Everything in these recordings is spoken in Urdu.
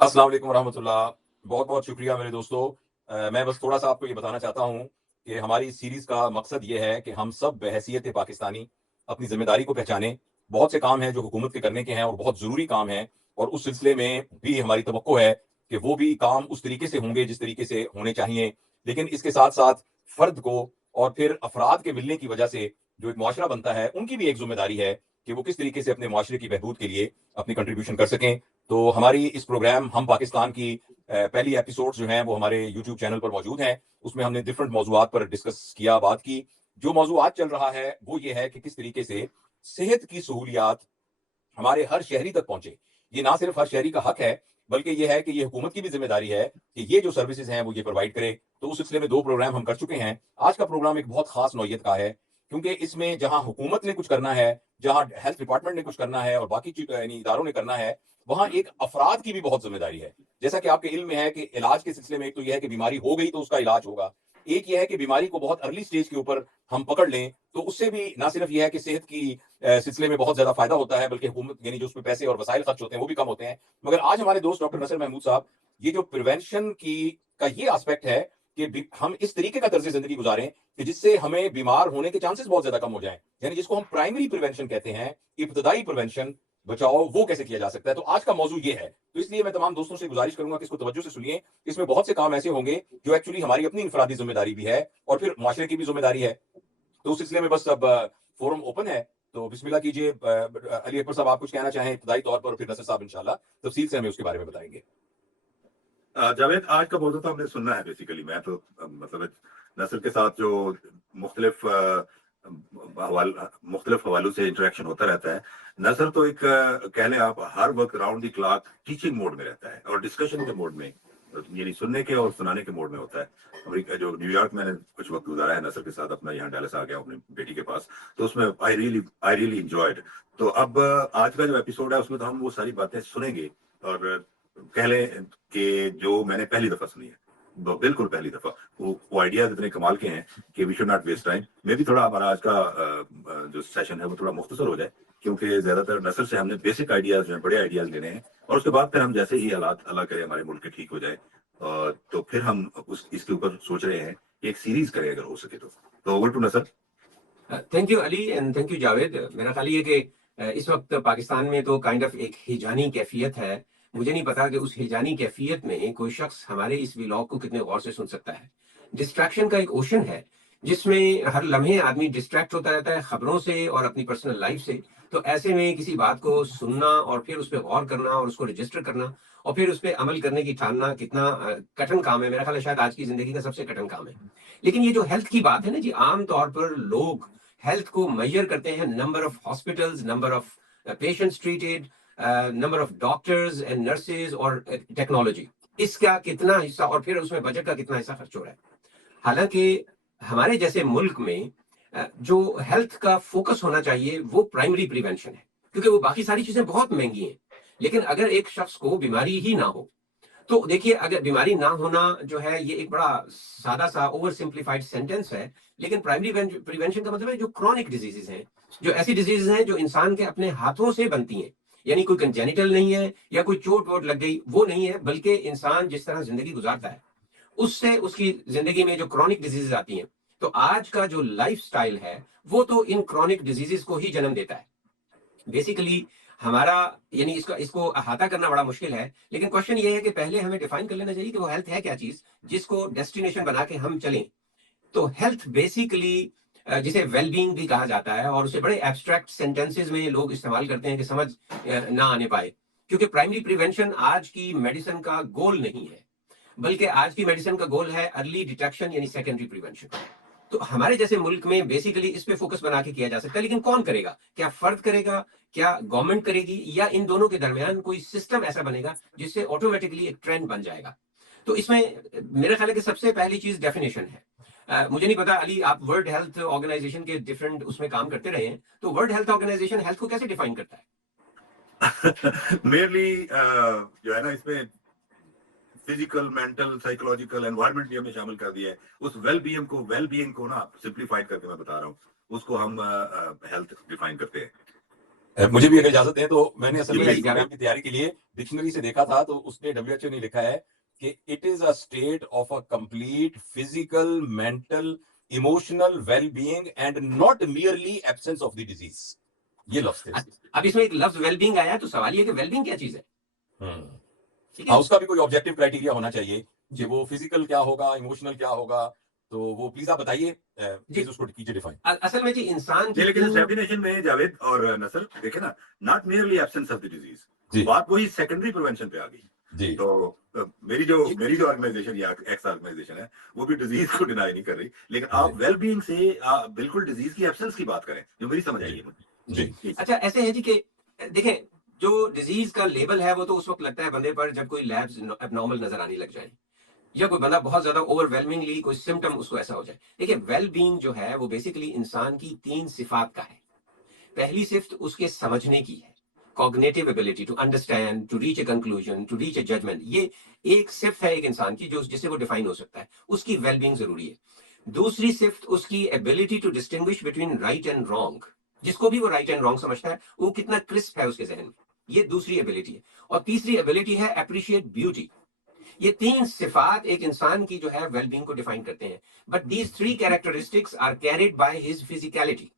السلام علیکم ورحمۃ اللہ. بہت بہت شکریہ میرے دوستو. میں بس تھوڑا سا آپ کو یہ بتانا چاہتا ہوں کہ ہماری سیریز کا مقصد یہ ہے کہ ہم سب بحیثیت پاکستانی اپنی ذمہ داری کو پہچانیں. بہت سے کام ہیں جو حکومت کے کرنے کے ہیں اور بہت ضروری کام ہیں، اور اس سلسلے میں بھی ہماری توقع ہے کہ وہ بھی کام اس طریقے سے ہوں گے جس طریقے سے ہونے چاہیے. لیکن اس کے ساتھ ساتھ فرد کو اور پھر افراد کے ملنے کی وجہ سے جو ایک معاشرہ بنتا ہے، ان کی بھی ایک ذمہ داری ہے کہ وہ کس طریقے سے اپنے معاشرے کی بہبود کے لیے اپنی کنٹریبیوشن کر سکیں. تو ہماری اس پروگرام ہم پاکستان کی پہلی ایپیسوڈ جو ہیں وہ ہمارے یوٹیوب چینل پر موجود ہیں. اس میں ہم نے ڈفرنٹ موضوعات پر ڈسکس کیا، بات کی. جو موضوع آج چل رہا ہے وہ یہ ہے کہ کس طریقے سے صحت کی سہولیات ہمارے ہر شہری تک پہنچے. یہ نہ صرف ہر شہری کا حق ہے، بلکہ یہ ہے کہ یہ حکومت کی بھی ذمہ داری ہے کہ یہ جو سروسز ہیں وہ یہ پرووائڈ کرے. تو اس سلسلے میں 2 پروگرام ہم کر چکے ہیں. آج کا پروگرام ایک بہت خاص نوعیت کا ہے، کیونکہ اس میں جہاں حکومت نے کچھ کرنا ہے، جہاں ہیلتھ ڈپارٹمنٹ نے کچھ کرنا ہے اور باقی یعنی اداروں نے کرنا ہے، وہاں ایک افراد کی بھی بہت ذمہ داری ہے. جیسا کہ آپ کے علم میں ہے کہ علاج کے سلسلے میں ایک تو یہ ہے کہ بیماری ہو گئی تو اس کا علاج ہوگا. ایک یہ ہے کہ بیماری کو بہت ارلی سٹیج کے اوپر ہم پکڑ لیں تو اس سے بھی نہ صرف یہ ہے کہ صحت کی سلسلے میں بہت زیادہ فائدہ ہوتا ہے، بلکہ حکومت یعنی جو اس پہ پیسے اور وسائل خرچ ہوتے ہیں وہ بھی کم ہوتے ہیں. مگر آج ہمارے دوست ڈاکٹر نصر محمود صاحب، یہ جو پریونشن کی کا یہ آسپیکٹ ہے کہ ہم اس طریقے کا طرز زندگی گزاریں کہ جس سے ہمیں بیمار ہونے کے چانسز بہت زیادہ کم ہو جائیں، یعنی جس کو ہم پرائمری پریونشن کہتے ہیں، ابتدائی پریونشن، بچاؤ، وہ کیسے کیا جا سکتا ہے. تو آج کا موضوع یہ ہے. تو اس لیے میں تمام دوستوں سے گزارش کروں گا کہ اس کو توجہ سے سنیے. اس میں بہت سے کام ایسے ہوں گے جو ایکچولی ہماری اپنی انفرادی ذمہ داری بھی ہے اور پھر معاشرے کی بھی ذمہ داری ہے. تو اس سلسلے میں بس اب فورم اوپن ہے، تو بسم اللہ کیجیے. علی اکبر صاحب آپ کچھ کہنا چاہیں ابتدائی طور پر، اور پھر نصر صاحب انشاءاللہ تفصیل سے ہمیں اس کے بارے میں بتائیں گے. جاوید، آج کا موضوع تو ہم نے سننا ہے. بیسیکلی میں تو مطلب نصر کے ساتھ جو مختلف مختلف حوالوں سے انٹریکشن ہوتا رہتا ہے. نصر تو ایک کہہ لیں آپ ہر وقت round the clock teaching mode میں رہتا ہے اور ڈسکشن کے موڈ میں، یعنی سننے کے اور سنانے کے موڈ میں ہوتا ہے. امریکہ جو نیو یارک میں نے کچھ وقت گزارا ہے نصر کے ساتھ، اپنا یہاں ڈیلس آ گیا اپنی بیٹی کے پاس، تو اس میں آئی ریئلی انجوائڈ. تو اب آج کا جو ایپیسوڈ ہے اس میں تو ہم وہ ساری باتیں سنیں گے، اور کہہ لیں کہ جو میں نے پہلی دفعہ سنی ہے، بالکل پہلی دفعہ، وہ آئیڈیاز اتنے کمال کے ہیں کہ we should not waste time. میں بھی تھوڑا ہمارا آج کا جو سیشن ہے وہ تھوڑا مختصر ہو جائے، کیونکہ زیادہ تر نصر سے ہم نے بیسک آئیڈیاز جو ہیں، بڑے آئیڈیاز لینے ہیں، اور اس کے بعد پھر ہم جیسے ہی حالات اللہ کرے ہمارے ملک کے ٹھیک ہو جائے تو پھر ہم اس کے اوپر سوچ رہے ہیں کہ ایک سیریز کریں اگر ہو سکے تو over to Nasr. Thank you Ali and thank you Javed. میرا خیال یہ کہ اس وقت پاکستان میں تو کائنڈ آف ایک ہیجانی کیفیت ہے. مجھے نہیں پتا کہ اس ہیجانی کیفیت میں کوئی شخص ہمارے اس ولاگ کو کتنے غور سے سن سکتا ہے. ڈسٹریکشن کا ایک اوشن ہے جس میں ہر لمحے آدمی ڈسٹریکٹ ہوتا رہتا ہے خبروں سے اور اپنی پرسنل لائف سے. تو ایسے میں کسی بات کو سننا اور پھر اس پہ غور کرنا اور اس کو رجسٹر کرنا اور پھر اس پہ عمل کرنے کی ٹھاننا کتنا کٹھن کام ہے. میرا خیال ہے شاید آج کی زندگی کا سب سے کٹھن کام ہے. لیکن یہ جو ہیلتھ کی بات ہے نا جی، عام طور پر لوگ ہیلتھ کو میجر کرتے ہیں number of hospitals, number of patients treated, number of doctors and nurses اور ٹیکنالوجی، اس کا کتنا حصہ اور پھر اس میں بجٹ کا کتنا حصہ خرچ ہو رہا ہے. حالانکہ ہمارے جیسے ملک میں جو ہیلتھ کا فوکس ہونا چاہیے وہ پرائمری پریونشن ہے، کیونکہ وہ باقی ساری چیزیں بہت مہنگی ہیں. لیکن اگر ایک شخص کو بیماری ہی نہ ہو تو دیکھیے، اگر بیماری نہ ہونا جو ہے یہ ایک بڑا سادہ سا اوور سمپلیفائڈ سینٹینس ہے، لیکن پرائمری پریونشن کا مطلب ہے جو کرونک ڈیزیزز ہیں، جو ایسی ڈیزیزز ہیں جو انسان کے اپنے ہاتھوں سے بنتی ہیں، یعنی کوئی کنجینیٹل نہیں ہے یا کوئی چوٹ ووٹ لگ گئی وہ نہیں ہے، بلکہ انسان جس طرح زندگی گزارتا ہے اس سے اس کی زندگی میں جو کرونک ڈیزیزز آتی ہیں. تو آج کا جو لائف سٹائل ہے وہ تو ان کرونک ڈیزیزز کو ہی جنم دیتا ہے. بیسیکلی ہمارا یعنی اس کو احاطہ کرنا بڑا مشکل ہے، لیکن کوشچن یہ ہے کہ پہلے ہمیں ڈیفائن کر لینا چاہیے کہ وہ ہیلتھ ہے کیا چیز جس کو ڈیسٹینیشن بنا کے ہم چلیں. تو ہیلتھ بیسیکلی جسے ویل بینگ بھی کہا جاتا ہے، اور اسے بڑے ایبسٹریکٹ سینٹینسز میں لوگ استعمال کرتے ہیں کہ سمجھ نہ آنے پائے، کیونکہ پرائمری پریونشن آج کی میڈیسن کا گول نہیں ہے، بلکہ آج کی میڈیسن کا گول ہے ارلی ڈیٹیکشن یعنی سیکنڈری پریونشن. تو ہمارے جیسے ملک میں بیسیکلی اس پہ فوکس بنا کے کیا جا سکتا ہے، لیکن کون کرے گا؟ کیا فرد کرے گا، کیا گورنمنٹ کرے گی، یا ان دونوں کے درمیان کوئی سسٹم ایسا بنے گا جس سے آٹومیٹکلی ایک ٹرینڈ بن جائے گا؟ تو اس میں میرا خیال ہے کہ سب سے پہلی چیز ڈیفینیشن ہے. مجھے نہیں پتا علی، آپ ورلڈ ہیلتھ آرگنائزیشن کے ڈفرنٹ اس میں کام کرتے رہے ہیں، تو ورلڈ ہیلتھ آرگنائزیشن ہیلتھ کو کیسے ڈیفائن کرتا ہے؟ میرلی جو ہے نا، اس میں فزیکل، مینٹل، سائیکولوجیکل انوائرمنٹ بھی ہم نے شامل کر دیا ہے. اس ویل بینگ کو نا سمپلیفائڈ کر کے میں بتا رہا ہوں، اس کو ہم ہیلتھ ڈیفائن کرتے ہیں. مجھے بھی اگر اجازت دیں تو میں نے اصل میں جی، اس جی، پروگرام کی تیاری کے لیے ڈکشنری سے دیکھا تھا، تو اس نے WHO نے لکھا ہے کہ it is a state of a complete physical mental emotional well being and not merely absence of the disease. یہ لفظ تھے. اب اس میں ایک لفظ ویل بینگ آیا تو سوال یہ کہ ویل بینگ کیا چیز ہے؟ ٹھیک ہے ہاں، اس کا بھی کوئی آبجیکٹو کرائٹیریا ہونا چاہیے کہ وہ فزیکل کیا ہوگا، ایموشنل کیا ہوگا، تو وہ پلیز آپ بتائیے، پلیز اس کو کیجیے ڈیفائن. اصل میں جی انسان کی لیکن اس ڈیفینیشن میں جاوید اور نصر دیکھیں نا، not merely absence of the disease, جی بات وہی سیکنڈری پریونشن پہ آ گئی. جی تو میری جو آرگنائزیشن یا ایکس آرگنائزیشن ہے وہ بھی ڈیزیز کو ڈینائی نہیں کر رہی، لیکن آپ ویل بینگ سے بالکل ڈیزیز کی ایبسنس کی بات کریں، جو میری سمجھ آئی ہے. جی اچھا ایسے ہے جی کہ دیکھیں جو ڈیزیز کا لیبل ہے وہ تو اس وقت لگتا ہے بندے پر جب کوئی لیبز اب نارمل نظر آنے لگ جائیں یا کوئی بندہ بہت زیادہ اوور ویلمنگلی کوئی سمٹم اس کو ایسا ہو جائے. دیکھیں ویل بینگ جو ہے وہ بیسیکلی انسان کی 3 صفات کا ہے. پہلی صفت اس کے سمجھنے کی ہے، cognitive ability to understand, to reach a conclusion, to reach a judgment. یہ ایک صفت ہے ایک انسان کی جو جس سے وہ ڈیفائن ہو سکتا ہے، اس کی ویل بینگ ضروری ہے. دوسری صفت اس کی ability to distinguish between right and wrong. جس کو بھی وہ رائٹ اینڈ رانگ سمجھتا ہے وہ کتنا کرسپ ہے اس کے ذہن میں، یہ دوسری ابیلٹی ہے. اور تیسری ابیلٹی ہے اپریشیٹ بیوٹی. یہ 3 صفات ایک انسان کی جو ہے ویل بینگ کو ڈیفائن کرتے ہیں. But these 3 characteristics are carried by his physicality.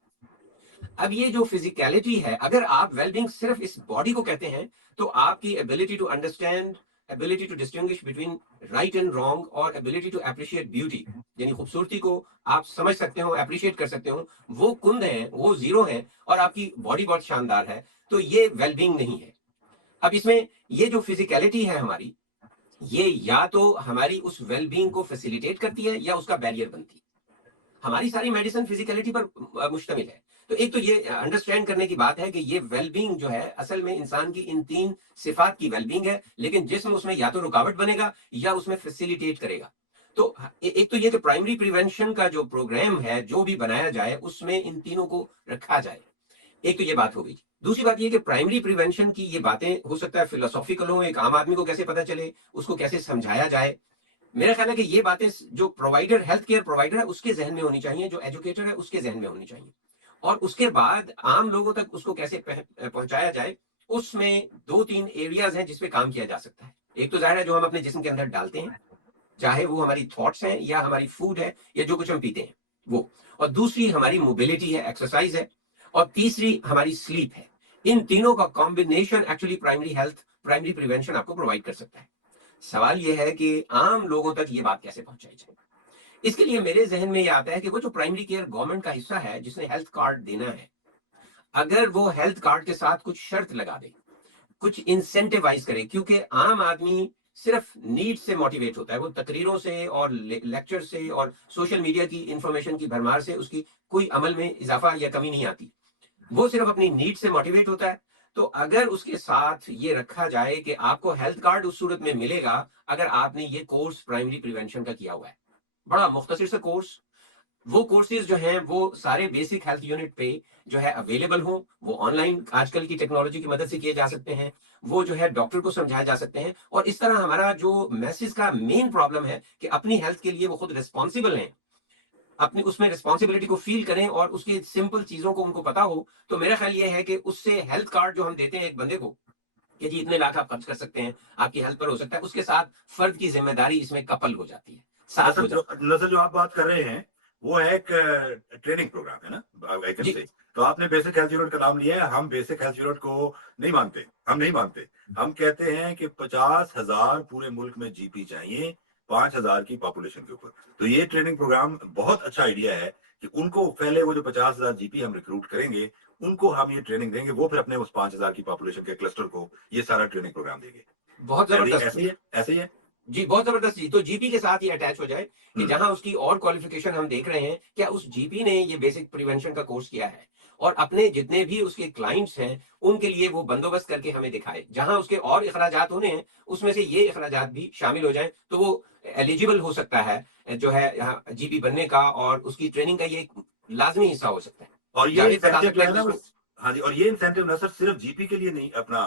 اب یہ جو فزیکلٹی ہے، اگر آپ ویل بینگ صرف اس باڈی کو کہتے ہیں تو آپ کی ability to understand, ability to distinguish between right and wrong اور ability to appreciate beauty یعنی خوبصورتی کو آپ سمجھ سکتے ہو، اپریشیٹ کر سکتے ہو، وہ کند ہیں، وہ زیرو ہیں، اور آپ کی باڈی بہت شاندار ہے، تو یہ ویل بینگ نہیں ہے. اب اس میں یہ جو فزیکلٹی ہے ہماری، یہ یا تو ہماری اس ویل بینگ کو فیسیلیٹیٹ کرتی ہے یا اس کا بیریئر بنتی ہے. ہماری ساری میڈیسن فزیکلٹی پر مشتمل ہے. تو ایک تو یہ انڈرسٹینڈ کرنے کی بات ہے کہ یہ ویل بینگ جو ہے اصل میں انسان کی ان 3 صفات کی ویل بینگ ہے، لیکن جسم اس میں یا تو رکاوٹ بنے گا یا اس میں فیسیلیٹیٹ کرے گا. تو ایک تو یہ کہ پرائمری پریونشن کا جو پروگرام ہے جو بھی بنایا جائے اس میں ان تینوں کو رکھا جائے. ایک تو یہ بات ہو گئی. دوسری بات یہ کہ پرائمری پریونشن کی یہ باتیں ہو سکتا ہے فلسافیکل ہوں، ایک عام آدمی کو کیسے پتہ چلے، اس کو کیسے سمجھایا جائے. میرا خیال ہے کہ یہ باتیں جو پرووائڈر ہیلتھ کیئر پرووائڈر ہے اس کے ذہن میں ہونی چاہیے، جو ایجوکیٹر ہے اس کے ذہن میں ہونی چاہیے، اور اس کے بعد عام لوگوں تک اس کو کیسے پہنچایا جائے. اس میں 2-3 ایریاز ہیں جس پہ کام کیا جا سکتا ہے. ایک تو ظاہر ہے جو ہم اپنے جسم کے اندر ڈالتے ہیں، چاہے وہ ہماری تھاٹس ہیں یا ہماری فوڈ ہے یا جو کچھ ہم پیتے ہیں وہ، اور دوسری ہماری موبلٹی ہے، ایکسرسائز ہے، اور تیسری ہماری سلیپ ہے. ان تینوں کا combination actually primary health, primary prevention آپ کو پرووائڈ کر سکتا ہے. سوال یہ ہے کہ عام لوگوں تک یہ بات کیسے پہنچائی جائے. اس کے لیے میرے ذہن میں یہ آتا ہے کہ وہ جو پرائمری کیئر گورنمنٹ کا حصہ ہے جس نے ہیلتھ کارڈ دینا ہے، اگر وہ ہیلتھ کارڈ کے ساتھ کچھ شرط لگا دے، کچھ انسینٹیوائز کرے، کیونکہ عام آدمی صرف نیڈ سے موٹیویٹ ہوتا ہے، وہ تقریروں سے اور لیکچر سے اور سوشل میڈیا کی انفارمیشن کی بھرمار سے اس کی کوئی عمل میں اضافہ یا کمی نہیں آتی، وہ صرف اپنی نیڈ سے موٹیویٹ ہوتا ہے. تو اگر اس کے ساتھ یہ رکھا جائے کہ آپ کو ہیلتھ کارڈ اس صورت میں ملے گا اگر آپ نے یہ کورس پرائمری پریونشن کا کیا ہوا ہے، بڑا مختصر سا کورس، وہ کورسز جو ہیں وہ سارے بیسک ہیلتھ یونٹ پہ جو ہے اویلیبل ہوں، وہ آن لائن آج کل کی ٹیکنالوجی کی مدد سے کیے جا سکتے ہیں، وہ جو ہے ڈاکٹر کو سمجھائے جا سکتے ہیں. اور اس طرح ہمارا جو میسز کا مین پرابلم ہے کہ اپنی ہیلتھ کے لیے وہ خود ریسپانسیبل ہیں، اپنی اس میں ریسپانسبلٹی کو فیل کریں اور اس کی سمپل چیزوں کو ان کو پتا ہو. تو میرا خیال یہ ہے کہ اس سے ہیلتھ کارڈ جو ہم دیتے ہیں ایک بندے کو کہ جی اتنے لاکھ آپ خرچ کر سکتے ہیں، آپ کی ہیلتھ پر ہو سکتا ہے، اس کے ساتھ فرد کی ذمہ داری اس میں کپل ہو جاتی ہے، ساتھ ہو جاتی ہے. نظر جو آپ بات کر رہے ہیں وہ ہے ایک ٹریننگ پروگرام ہے نا، جی. سے تو آپ نے بیسک ہیلتھ یونٹ کا نام لیا ہے. ہم بیسک ہیلتھ یونٹ کو نہیں مانتے. ہم کہتے ہیں کہ 50,000 پورے ملک میں جی پی چاہیے 5,000 کی پاپولیشن کے اوپر. تو یہ ٹریننگ پروگرام بہت اچھا آئیڈیا ہے کہ ان کو پہلے وہ جو 50,000 جی پی ہم ریکروٹ کریں گے ان کو ہم یہ ٹریننگ دیں گے، وہ پھر اپنے اس 5,000 کی پاپولیشن کے کلسٹر کو یہ سارا ٹریننگ پروگرام دیں گے. بہت زبردست ایسے ہی ہے جی، بہت زبردست جی. تو جی پی کے ساتھ یہ اٹیچ ہو جائے کہ جہاں اس کی اور کوالیفیکیشن ہم دیکھ رہے ہیں، کیا اس جی پی نے یہ بیسک پریونشن کا کورس کیا ہے اور اپنے جتنے بھی اس کے کلائنٹس ہیں ان کے لیے وہ بندوبست کر کے ہمیں دکھائے، جہاں اس کے اور اخراجات ہونے ہیں اس میں سے یہ اخراجات بھی شامل ہو جائیں تو وہ ایلیجیبل ہو سکتا ہے جو ہے یہاں جی پی بننے کا، اور اس کی ٹریننگ کا یہ ایک لازمی حصہ ہو سکتا ہے. اور یہ جاوید بتا انسینٹیو سکتا ہے جو ہے نا جس کو- ہاں جی، اور یہ انسینٹیو نہ صرف جی پی کے لیے نہیں، اپنا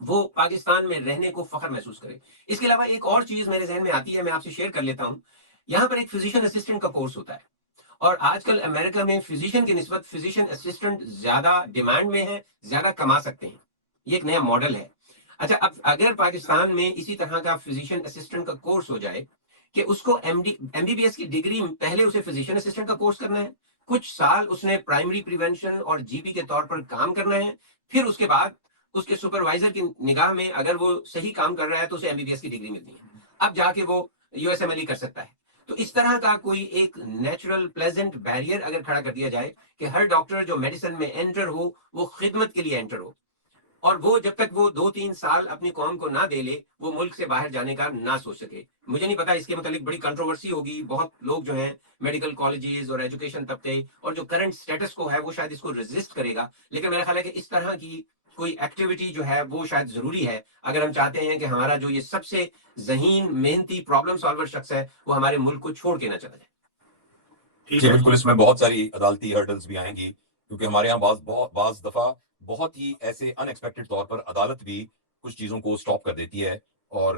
وہ پاکستان میں رہنے کو فخر محسوس کرے. اس کے علاوہ ایک اور چیز میرے ذہن میں آتی ہے, میں آپ سے شیئر کر لیتا ہوں. یہاں پر ایک فزیشین اسسٹنٹ کا کورس ہوتا ہے, اور آج کل امریکہ میں فزیشین کی نسبت فزیشین اسسٹنٹ زیادہ ڈیمانڈ میں ہے, زیادہ کما سکتے ہیں. یہ ایک نیا ماڈل ہے. اچھا, اب اگر پاکستان میں اسی طرح کا فزیشین اسسٹنٹ کا کورس ہو جائے کہ اس کو ایم بی بی ایس کی ڈگری, پہلے اسے فزیشین اسسٹنٹ کا کورس کرنا ہے, کچھ سال اس نے پرائمری پریونشن اور جی پی کے طور پر کام کرنا ہے, پھر اس کے بعد اس کے سپروائزر کی نگاہ میں اگر وہ صحیح کام کر رہا ہے تو اسے ایم بی بی ایس کی ڈگری ملتی ہے, اب جا کے وہ U S M L E کر سکتا ہے. تو اس طرح کا کوئی ایک نیچرل پلیزنٹ بیریئر اگر کھڑا کر دیا جائے کہ ہر ڈاکٹر جو میڈیسن میں انٹر ہو وہ خدمت کے لیے انٹر ہو, اور وہ جب تک وہ 2-3 سال اپنی قوم کو نہ دے لے وہ ملک سے باہر جانے کا نہ سوچ سکے. مجھے نہیں پتا, اس کے متعلق بڑی کنٹروورسی ہوگی, بہت لوگ جو ہیں میڈیکل کالجز اور ایجوکیشن طبقے اور جو کرنٹ سٹیٹس کو ہے وہ شاید اس کو ریزسٹ کرے گا, لیکن میرا خیال ہے کہ اس طرح کی کوئی ایکٹیویٹی جو ہے وہ شاید ضروری ہے اگر ہم چاہتے ہیں کہ ہمارا جو یہ سب سے ذہین محنتی پرابلم سالور شخص ہے وہ ہمارے ملک کو چھوڑ کے نہ چلا جائے. جی بالکل, اس میں بہت ساری عدالتی ہرڈلز بھی آئیں گی, کیونکہ ہمارے یہاں بعض دفعہ بہت ہی ایسے ان ایکسپیکٹڈ طور پر عدالت بھی کچھ چیزوں کو سٹاپ کر دیتی ہے, اور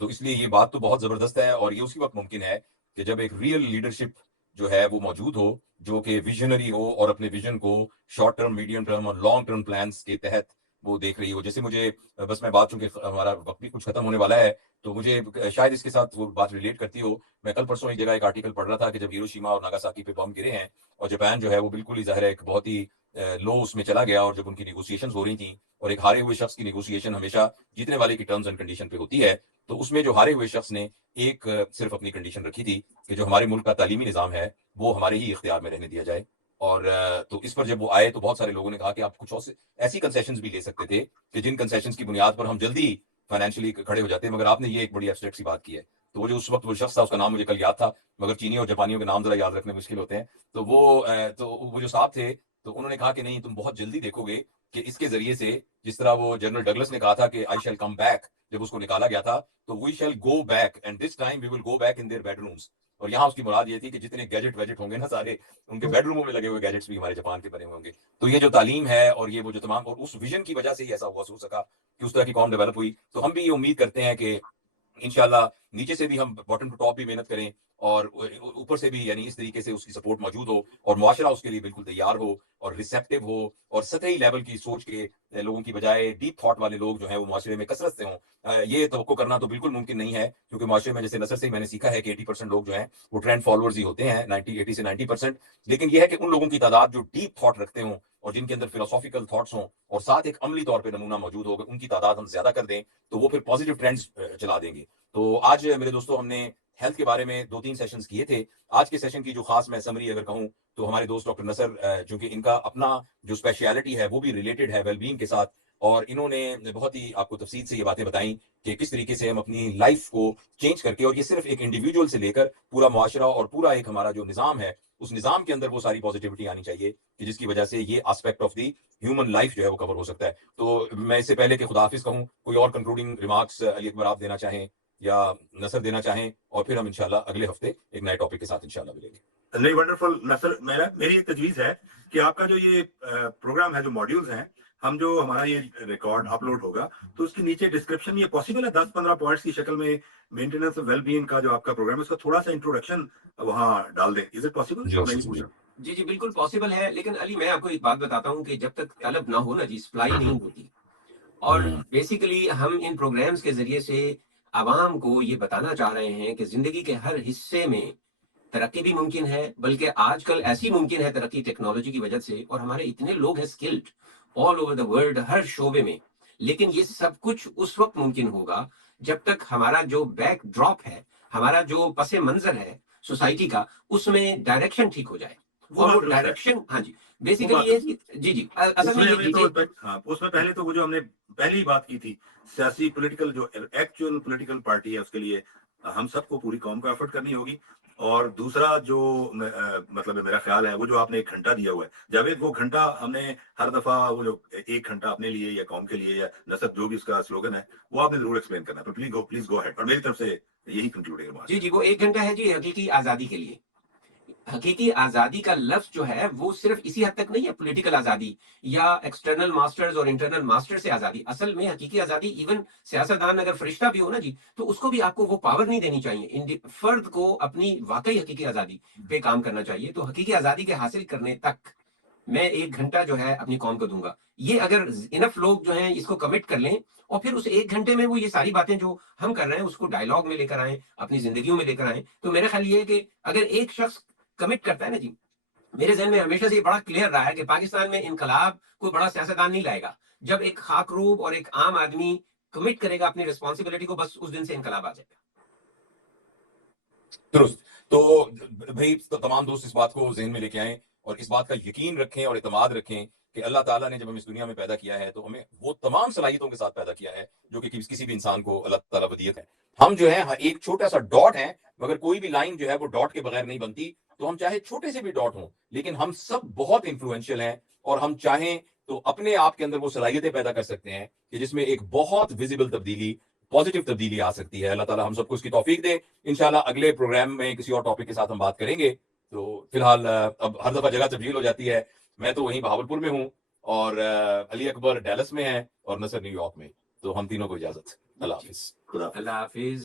تو اس لیے یہ بات تو بہت زبردست ہے, اور یہ اسی وقت ممکن ہے کہ جب ایک ریئل لیڈرشپ جو ہے وہ موجود ہو, جو کہ ویژنری ہو اور اپنے ویژن کو شارٹ ٹرم, میڈیم ٹرم اور لانگ ٹرم پلانس کے تحت وہ دیکھ رہی ہو. جیسے مجھے بس میں بات, چونکہ ہمارا وقت بھی کچھ ختم ہونے والا ہے, تو مجھے شاید اس کے ساتھ وہ بات ریلیٹ کرتی ہو. میں کل پرسوں ایک جگہ ایک آرٹیکل پڑھ رہا تھا کہ جب ہیروشیما اور ناگاساکی پہ بم گرے ہیں اور جاپان جو ہے وہ بالکل ہی ظاہر ہے ایک بہت ہی لو اس میں چلا گیا, اور جب ان کی نیگوسیشنز ہو رہی تھیں, اور ایک ہارے ہوئے شخص کی نیگوسیشن ہمیشہ جیتنے والے کی ٹرمز اینڈ کنڈیشن پہ ہوتی ہے, تو اس میں جو ہارے ہوئے شخص نے ایک صرف اپنی کنڈیشن رکھی تھی کہ جو ہمارے ملک کا تعلیمی نظام ہے وہ ہمارے ہی اختیار میں رہنے دیا جائے. اور تو اس پر جب وہ آئے تو بہت سارے لوگوں نے کہا کہ آپ کچھ ایسی کنسیشنز بھی لے سکتے تھے کہ جن کنسیشنز کی بنیاد پر ہم جلدی فائنینشلی کھڑے ہو جاتے ہیں, مگر آپ نے یہ ایک بڑی ایبسٹریکٹ سی بات کی ہے. تو وہ جو اس وقت وہ شخص تھا, اس کا نام مجھے کل یاد تھا, مگر چینیوں اور جاپانیوں کے نام ذرا یاد رکھنے مشکل ہوتے ہیں, تو وہ جو صاحب تھے تو انہوں نے کہا کہ نہیں, تم بہت جلدی دیکھو گے کہ اس کے ذریعے سے, جس طرح وہ جنرل ڈگلس نے کہا تھا کہ آئی شیل کم بیک, جب اس کو نکالا گیا تھا تو we shall go back, and this time we will go back in their bedrooms. اور یہاں اس کی مراد یہ تھی کہ جتنے گیجٹ ہوں گے نا سارے, ان کے بیڈ روموں میں لگے ہوئے گیجٹس بھی ہمارے جاپان کے بنے ہوں گے. تو یہ جو تعلیم ہے اور یہ وہ جو تمام, اور اس ویژن کی وجہ سے ہی ایسا ہو سکا کہ اس طرح کی قوم ڈیولپ ہوئی. تو ہم بھی یہ امید کرتے ہیں کہ انشاءاللہ نیچے سے بھی ہم باٹم ٹو ٹاپ بھی محنت کریں, اور اوپر سے بھی یعنی اس طریقے سے اس کی سپورٹ موجود ہو, اور معاشرہ اس کے لیے بالکل تیار ہو اور ریسیپٹیو ہو, اور سطحی لیول کی سوچ کے لوگوں کی بجائے ڈیپ تھاٹ والے لوگ جو ہیں وہ معاشرے میں کثرت سے ہوں. یہ توقع کرنا تو بالکل ممکن نہیں ہے, کیونکہ معاشرے میں جیسے نثر سے میں نے سیکھا ہے کہ 80% لوگ جو ہیں وہ ٹرینڈ فالوورز ہی ہوتے ہیں, 80 سے 90%. لیکن یہ ہے کہ ان لوگوں کی تعداد جو ڈیپ تھاٹ رکھتے ہوں اور جن کے اندر فلاسافیکل تھاٹس ہوں اور ساتھ ایک عملی طور پہ نمونہ موجود ہو, ان کی تعداد ہم زیادہ کر دیں تو وہ پھر پازیٹیو ٹرینڈز چلا دیں گے. تو آج میرے دوستوں ہم نے ہیلتھ کے بارے میں 2-3 سیشنز کیے تھے. آج کے سیشن کی جو خاص میں سمری اگر کہوں تو ہمارے دوست ڈاکٹر نصر, چونکہ ان کا اپنا جو اسپیشیلٹی ہے وہ بھی ریلیٹڈ ہے ویل بینگ کے ساتھ, اور انہوں نے بہت ہی آپ کو تفصیل سے یہ باتیں بتائیں کہ کس طریقے سے ہم اپنی لائف کو چینج کر کے, اور یہ صرف ایک انڈیویجول سے لے کر پورا معاشرہ اور پورا ایک ہمارا جو نظام ہے اس نظام کے اندر وہ ساری پازیٹیوٹی آنی چاہیے کہ جس کی وجہ سے یہ aspect of the human life جو ہے وہ کور ہو سکتا ہے. تو میں اس سے پہلے کہ خداحافظ کہوں, کوئی اور کنکلوڈنگ ریمارکس علی اکبر آپ دینا چاہیں یا نصر دینا چاہیں, اور پھر ہم انشاءاللہ اگلے ہفتے ایک نئے ٹاپک کے ساتھ انشاءاللہ ملیں گے. نہیں, ونڈرفل نصر, میری ایک تجویز ہے کہ آپ کا جو یہ پروگرام ہے, جو ماڈیولز ہیں, ہم جو ہمارا یہ ریکارڈ اپلوڈ ہوگا تو اس کے نیچے ڈسکرپشن یہ پاسبل ہے 10-15 پوائنٹس کی شکل میں مینٹیننس آف ویل بینگ کا جو آپ کا پروگرام ہے اس کا تھوڑا سا انٹروڈکشن وہاں ڈال دیں. Is it possible? جی بالکل پاسبل ہے, لیکن علی میں آپ کو ایک بات بتاتا ہوں کہ جب تک طلب نہ ہو نا جی, سپلائی نہیں ہوتی. اور بیسیکلی ہم ان پروگرامز کے ذریعے سے عوام کو یہ بتانا چاہ رہے ہیں کہ زندگی کے ہر حصے میں ترقی بھی ممکن ہے, بلکہ آج کل ایسی ممکن ہے ترقی ٹیکنالوجی کی وجہ سے, اور ہمارے اتنے لوگ ہیں skilled all over the world ہر شعبے میں. لیکن یہ سب کچھ اس وقت ممکن ہوگا جب تک ہمارا جو بیک ڈراپ ہے, ہمارا جو پس منظر ہے سوسائٹی کا, اس میں ڈائریکشن ٹھیک ہو جائے. اور وہ ڈائریکشن, ہاں جی, بیسیکلی جی اصل میں اس میں پہلے تو وہ جو ہم نے پہلی بات کی تھی سیاسی پولیٹیکل جو ایکچوئل پولیٹیکل پارٹی ہے اس کے لیے ہم سب کو پوری قوم کو ایفرٹ کرنی ہوگی. اور دوسرا جو مطلب میرا خیال ہے وہ جو آپ نے 1 گھنٹہ دیا ہوا ہے جاوید, وہ گھنٹہ ہم نے ہر دفعہ وہ جو 1 گھنٹہ اپنے لیے یا قوم کے لیے یا نصر جو بھی اس کا سلوگن ہے وہ آپ نے ضرور ایکسپلین کرنا ہے. پلیز گو ہیڈ, اور میری طرف سے یہی کنکلوڈنگ ہے. جی وہ 1 گھنٹہ ہے جی حقیقی آزادی کے لیے. حقیقی آزادی کا لفظ جو ہے وہ صرف اسی حد تک نہیں ہے پولیٹیکل آزادی یا ایکسٹرنل ماسٹرز اور انٹرنل ماسٹر سے آزادی. اصل میں حقیقی آزادی ایون سیاستدان اگر فرشتہ بھی ہو نا جی تو اس کو بھی آپ کو وہ پاور نہیں دینی چاہیے. فرد کو اپنی واقعی حقیقی آزادی پہ کام کرنا چاہیے. تو حقیقی آزادی کے حاصل کرنے تک میں 1 گھنٹہ جو ہے اپنی قوم کو دوں گا. یہ اگر انف لوگ جو ہیں اس کو کمٹ کر لیں اور پھر اس 1 گھنٹے میں وہ یہ ساری باتیں جو ہم کر رہے ہیں اس کو ڈائلاگ میں لے کر آئیں, اپنی زندگیوں میں لے کر آئیں, تو میرا خیال یہ ہے کہ اگر ایک شخص کمٹ کرتا ہے نا جی, میرے ذہن میں ہمیشہ سے یہ بڑا کلیئر رہا ہے کہ پاکستان میں انقلاب کوئی بڑا سیاستدان نہیں لائے گا. جب ایک خاکروب اور ایک عام آدمی کمٹ کرے گا اپنی رسپانسبلٹی کو, بس اس دن سے انقلاب آ جائے گا. درست. تو بھائی تمام دوست اس بات کو ذہن میں لے کے آئیں اور اس بات کا یقین رکھیں اور اعتماد رکھیں کہ اللہ تعالیٰ نے جب ہمیں اس دنیا میں پیدا کیا ہے تو ہمیں وہ تمام صلاحیتوں کے ساتھ پیدا کیا ہے جو کہ کسی بھی انسان کو اللہ تعالیٰ ودیت ہے. ہم جو ہے ایک چھوٹا سا ڈاٹ ہے, مگر کوئی بھی لائن جو ہے وہ ڈاٹ کے بغیر نہیں بنتی. تو ہم چاہے چھوٹے سے بھی ڈاٹ ہوں لیکن ہم سب بہت انفلوئنشیل ہیں, اور ہم چاہیں تو اپنے آپ کے اندر وہ صلاحیتیں پیدا کر سکتے ہیں کہ جس میں ایک بہت ویزیبل تبدیلی, پازیٹیو تبدیلی آ سکتی ہے. اللہ تعالیٰ ہم سب کو اس کی توفیق دے. انشاءاللہ اگلے پروگرام میں کسی اور ٹاپک کے ساتھ ہم بات کریں گے. تو فی الحال اب ہر دفعہ جگہ تبدیل ہو جاتی ہے. میں تو وہیں بہاولپور میں ہوں اور علی اکبر ڈیلس میں ہے اور نصر نیو یارک میں. تو ہم تینوں کو اجازت. اللہ حافظ. خدا حافظ. اللہ حافظ.